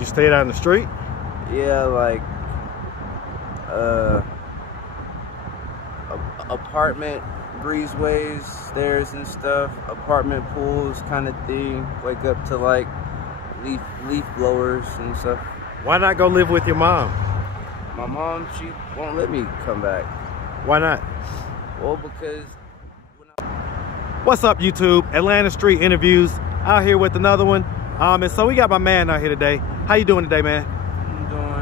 You stayed out in the street? Yeah, like apartment breezeways, stairs and stuff, apartment pools kind of thing. Wake up to like leaf blowers and stuff. Why not go live with your mom? My mom, she won't let me come back. Why not? Well, because What's up, YouTube? Atlanta Street Interviews out here with another one. And so we got my man out here today. How you doing today, man?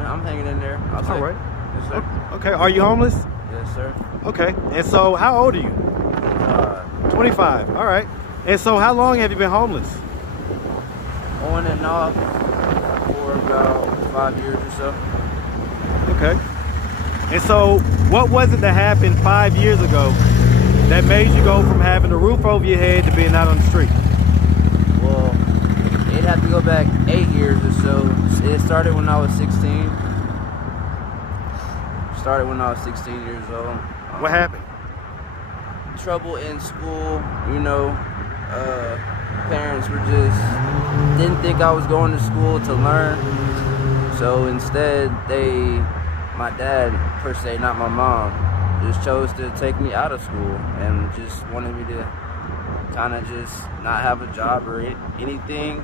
I'm hanging in there. All right. Yes, sir. Okay. Are you homeless? Yes, sir. Okay. And so, how old are you? 25. All right. And so, how long have you been homeless? On and off for about 5 years or so. Okay. And so, what was it that happened 5 years ago that made you go from having a roof over your head to being out on the street? Well, it'd have to go back 8 years or so. It started when I was 16. Started when I was 16 years old. What happened? Trouble in school, you know. Parents were just didn't think I was going to school to learn. So instead, my dad per se, not my mom, just chose to take me out of school and just wanted me to kind of just not have a job or anything.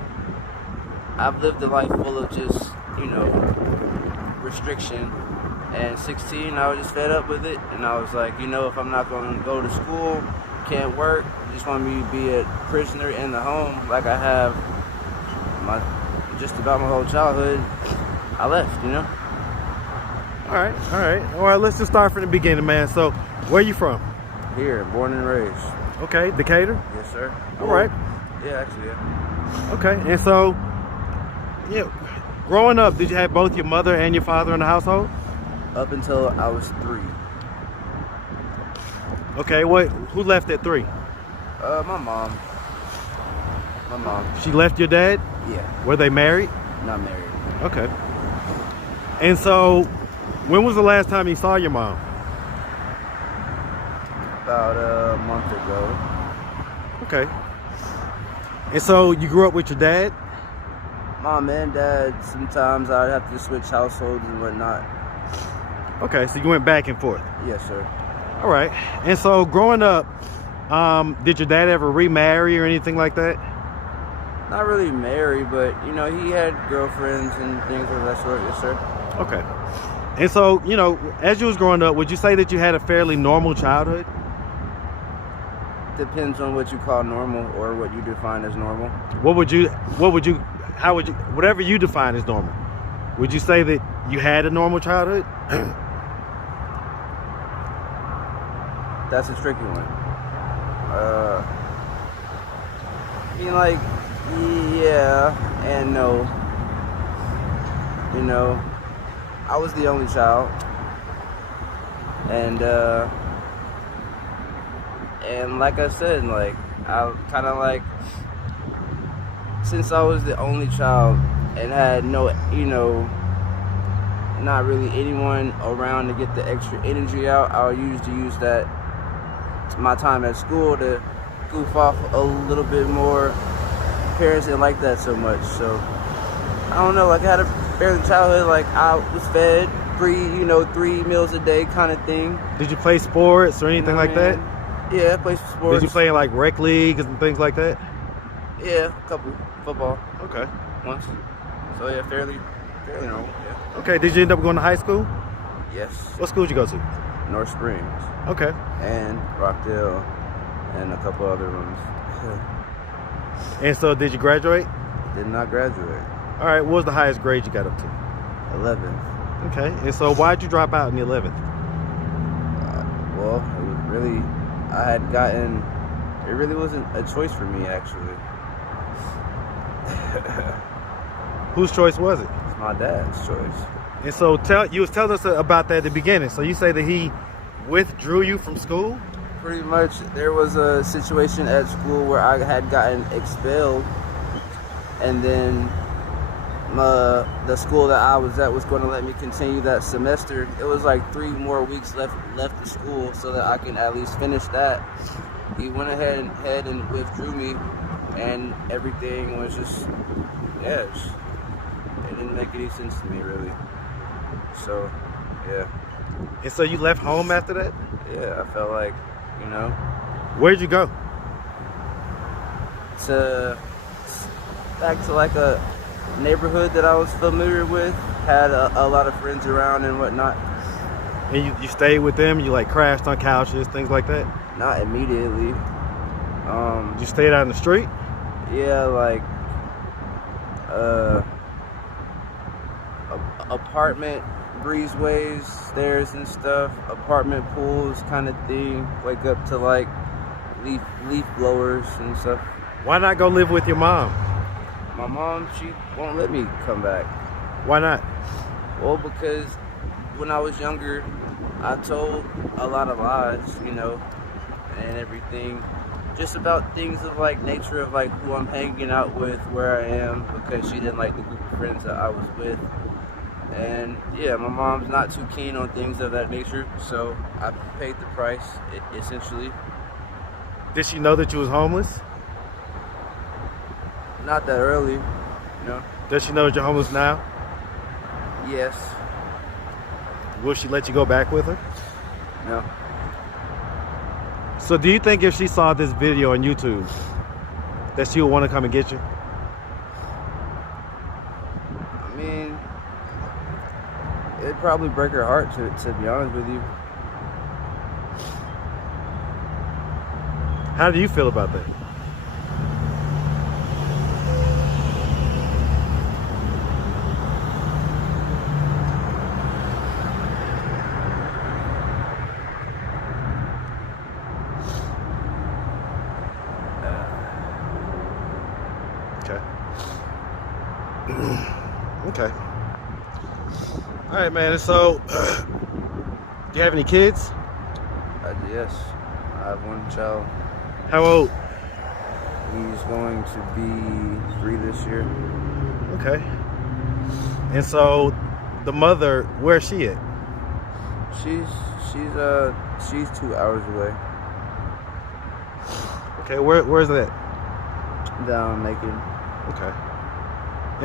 I've lived a life full of just, you know, restriction. And 16, I was just fed up with it. And I was like, you know, if I'm not going to go to school, can't work, just want me to be a prisoner in the home like I have just about my whole childhood, I left, you know? All right, let's just start from the beginning, man. So, where you from? Here, born and raised. Okay, Decatur? Yes, sir. All right. Yeah, actually, yeah. Okay, and so, yeah, growing up, did you have both your mother and your father in the household? Up until I was 3. Okay, who left at 3? My mom. My mom. She left your dad? Yeah. Were they married? Not married. Okay. And so, when was the last time you saw your mom? About a month ago. Okay. And so, you grew up with your dad? Mom and dad, sometimes I'd have to switch households and whatnot. Okay, so you went back and forth? Yes, sir. All right. And so, growing up, did your dad ever remarry or anything like that? Not really married, but, you know, he had girlfriends and things of that sort. Yes, sir. Okay. And so, you know, as you was growing up, would you say that you had a fairly normal childhood? Depends on what you call normal or what you define as normal. Whatever you define as normal, would you say that you had a normal childhood? That's a tricky one. I mean, like, yeah and no. You know, I was the only child, and like I said, like, I kind of like, since I was the only child and had no, you know, not really anyone around to get the extra energy out, I used to use that my time at school to goof off a little bit more. Parents didn't like that so much, so I don't know, like, I had a fairly childhood, like, I was fed free, you know, 3 meals a day kind of thing. Did you play sports or anything like that? Yeah, I played sports. Did you play in like rec leagues and things like that? Yeah, a couple. Football. Okay. Once. So yeah, fairly normal, yeah. Okay, did you end up going to high school? Yes. What school did you go to? North Springs. Okay. And Rockdale and a couple other ones. And so did you graduate? Did not graduate. All right, what was the highest grade you got up to? 11th. Okay, and so why'd you drop out in the 11th? Well, it was really, it really wasn't a choice for me, actually. Whose choice was it? It's my dad's choice. And so you was telling us about that at the beginning. So you say that he withdrew you from school? Pretty much, there was a situation at school where I had gotten expelled, and then the school that I was at was going to let me continue that semester. It was like 3 more weeks left of school so that I can at least finish that. He went ahead and withdrew me, and everything was just, yeah, it didn't didn't make any sense to me, really. So, yeah. And so you left home after that? Yeah, I felt like, you know, Where'd you go? to back to like a neighborhood that I was familiar with, had a lot of friends around and whatnot. And you stayed with them? You like crashed on couches, things like that? Not immediately. You stayed out in the street? Yeah, like apartment breezeways, stairs and stuff, apartment pools kind of thing. Wake up to like leaf blowers and stuff. Why not go live with your mom? My mom, she won't let me come back. Why not? Well, because when I was younger, I told a lot of lies, you know, and everything. Just about things of like nature of like who I'm hanging out with, where I am, because she didn't like the group of friends that I was with. And yeah, my mom's not too keen on things of that nature, so I paid the price, essentially. Did she know that you was homeless? Not that early, you know. Does she know that you're homeless now? Yes. Will she let you go back with her? No. So do you think if she saw this video on YouTube that she would want to come and get you? I mean, it'd probably break her heart, to be honest with you. How do you feel about that? Okay. Okay. All right, man. So, do you have any kids? Yes, I have one child. How old? He's going to be 3 this year. Okay. And so, the mother, where's she at? She's 2 hours away. Okay, where's that? Down Macon. Okay.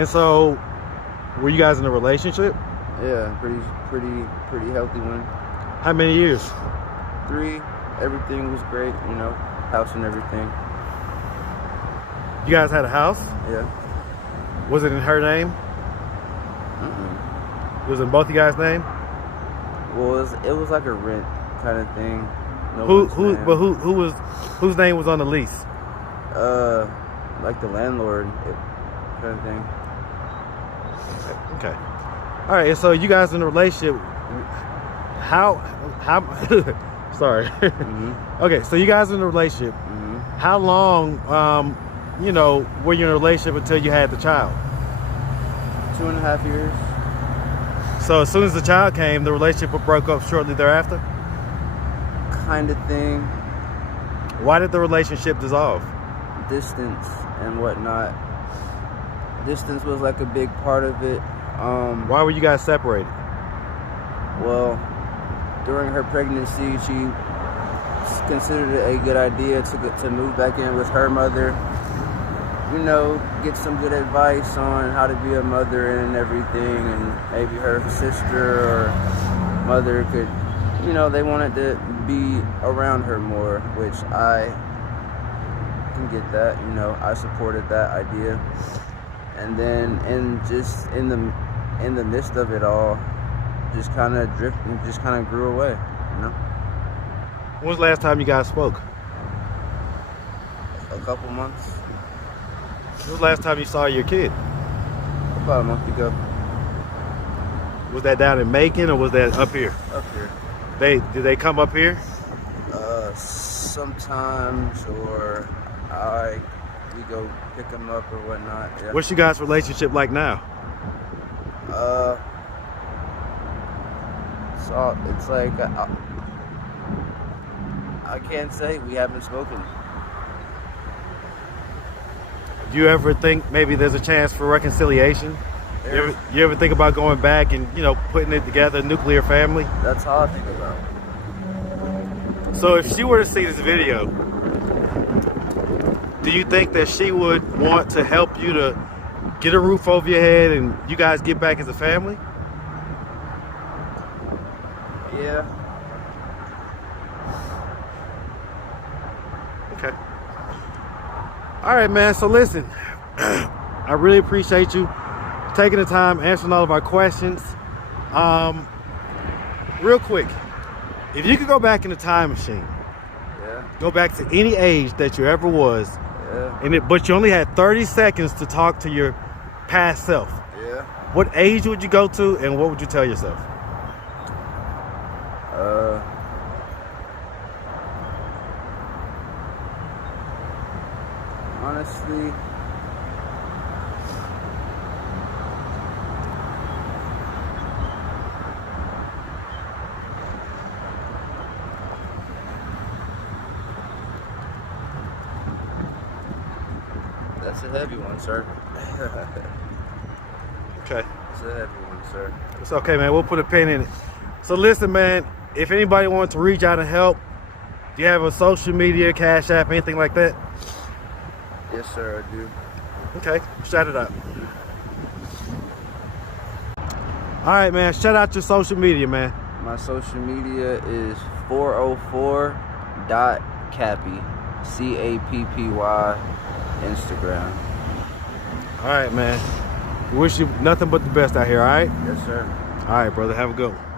And so, were you guys in a relationship? Yeah, pretty healthy one. How many years? 3. Everything was great, you know, house and everything. You guys had a house? Yeah. Was it in her name? It was in both you guys' name? Well, it was like a rent kind of thing. No Whose name was on the lease? Like the landlord kind of thing. Okay. All right. So you guys in a relationship? How? Sorry. Mm-hmm. Okay. So you guys in a relationship? Mm-hmm. How long? Were you in a relationship until you had the child? 2.5 years. So as soon as the child came, the relationship broke up shortly thereafter? Kind of thing. Why did the relationship dissolve? Distance and whatnot. Distance was like a big part of it. Why were you guys separated? Well, during her pregnancy, she considered it a good idea to move back in with her mother. You know, get some good advice on how to be a mother and everything, and maybe her sister or mother could, you know, they wanted to be around her more, which I can get that, you know, I supported that idea. And then in the midst of it all, just kind of drifted, just kind of grew away, you know. When was the last time you guys spoke? A couple months. When was the last time you saw your kid? About a month ago. Was that down in Macon or was that up here? Up here. Did they come up here? Sometimes, or we go pick them up or whatnot. Yeah. What's your guys' relationship like now? So it's like I can't say, we haven't spoken. Do you ever think maybe there's a chance for reconciliation? You ever think about going back and, you know, putting it together, nuclear family? That's how I think about it. So if she were to see this video, do you think that she would want to help you to get a roof over your head and you guys get back as a family? Yeah. Okay. All right, man. So listen, I really appreciate you taking the time, answering all of our questions. Real quick, if you could go back in the time machine, Yeah. go back to any age that you ever was, Yeah. but you only had 30 seconds to talk to your past self, Yeah. what age would you go to and what would you tell yourself? Honestly, that's a heavy one, sir. Okay. It's a heavy one, sir. It's okay, man. We'll put a pin in it. So listen, man, if anybody wants to reach out and help, do you have a social media, Cash App, anything like that? Yes, sir, I do. Okay, shout it out. All right, man, shout out your social media, man. My social media is 404.cappy, CAPPY, Instagram. All right, man. Wish you nothing but the best out here, all right? Yes, sir. All right, brother, have a good one.